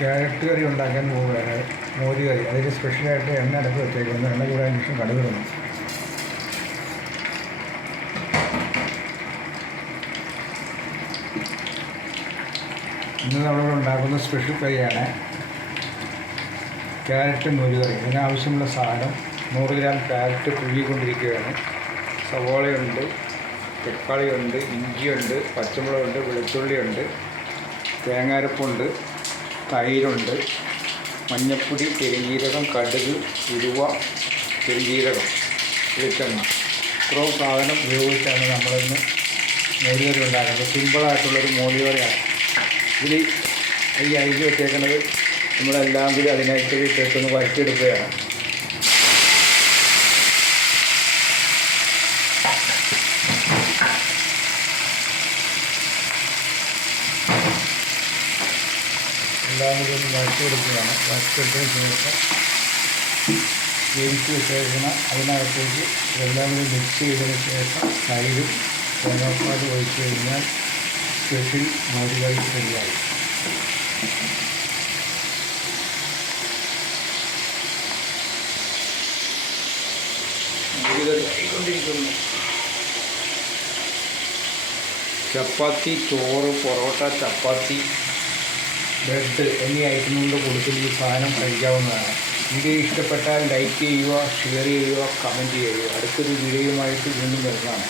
Carrot കറി ഉണ്ടാക്കാൻ പോവുകയാണ്. മോര് കറി. അതിന് സ്പെഷ്യലായിട്ട് എണ്ണ അടുപ്പ് വെച്ചേക്കുന്നു. എണ്ണ ചൂടാൻ ശേഷം കടുകിടണം. ഇന്ന് നമ്മളിവിടെ ഉണ്ടാക്കുന്ന സ്പെഷ്യൽ കറിയാണ് ക്യാരറ്റ് മോര് കറി. ഇതിനാവശ്യമുള്ള സാധനം 100 ഗ്രാം ക്യാരറ്റ് പുഴുകിക്കൊണ്ടിരിക്കുകയാണ്. സവോളയുണ്ട്, തക്കാളിയുണ്ട്, ഇഞ്ചിയുണ്ട്, പച്ചമുളകുണ്ട്, വെളുത്തുള്ളിയുണ്ട്, തേങ്ങാരപ്പുണ്ട്, തൈരുണ്ട്, മഞ്ഞൾപ്പൊടി, പെരുംജീരകം, കടുക്, ഉലുവ, പെരുംജീരകം, വെളിച്ചെണ്ണ. ഇത്രയും സാധനം ഉപയോഗിച്ചാണ് നമ്മളിന്ന് മോര് കറി ഉണ്ടാക്കുന്നത്. സിമ്പിളായിട്ടുള്ളൊരു മോര് കറിയാണ്. ഇതിൽ ഈ അരിഞ്ഞ് വെച്ചേക്കുന്നത് നമ്മളെല്ലാം കൂടി അതിനായിട്ട് ഇട്ടൊന്ന് വരച്ചെടുക്കുകയാണ്. എല്ലാം കൂടി ഒന്ന് വരച്ചെടുക്കുകയാണ്. വരച്ചെടുത്തതിന് ശേഷം വേവിച്ച് വെച്ചേക്കുന്ന അതിനകത്തേക്ക് ഇതെല്ലാം കൂടി മിക്സ് ചെയ്തതിന് ശേഷം തൈരും തേങ്ങാപ്പാൽ ഒഴിച്ച് കഴിഞ്ഞാൽ സ്പെഷ്യൽ മോര് കറി റെഡിയായി. മോര് കറി ആയിക്കൊണ്ടിരിക്കുന്നു. ചപ്പാത്തി, ചോറ്, പൊറോട്ട, ചപ്പാത്തി, ബ്രെഡ് എന്നീ ഐറ്റം കൊണ്ട് കൊടുക്കുന്ന ഈ സാധനം കഴിക്കാവുന്നതാണ്. വീഡിയോ ഇഷ്ടപ്പെട്ടാൽ ലൈക്ക് ചെയ്യുക, ഷെയർ ചെയ്യുക, കമൻറ്റ് ചെയ്യുക. അടുത്തൊരു വീഡിയോയുമായിട്ട് വീണ്ടും വരുന്നതാണ്.